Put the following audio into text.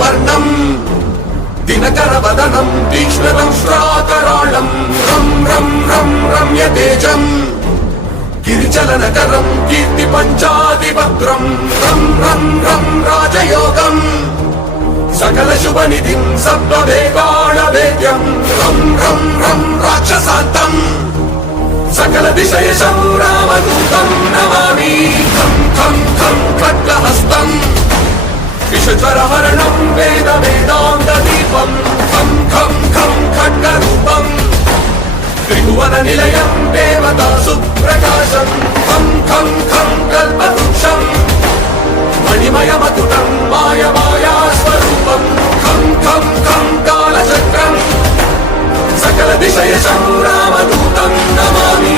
వర్ణం దినకరవదనం తీక్ష్ణదంష్ట్రాకరాళం రం రం రం రమ్య తేజం గిరిచలనకరం కీర్తి పంచాదిభద్రం రం రం రం రాజయోగం సకల శుభనిధిం సర్వవేగాళవేద్యం రం రం రం రాక్షసాంతం సకల దిశయశం రామదూతం నమామి ఖం ఖం ఖం ఖడ్గహస్తం విషజ్వరహరణం వేద వేదాంత దీపం ఖం ఖం ఖం ఖడ్గరూపం త్రిభువన నిలయం దేవతా సుప్రకాశం ఖం ఖం ఖం కల్పవృక్షం మణిమయమతుటం మాయమాయా స్వరూపం ఖం ఖం ఖం కాలచక్రం సకల దిశయశం రామదూతం నమామి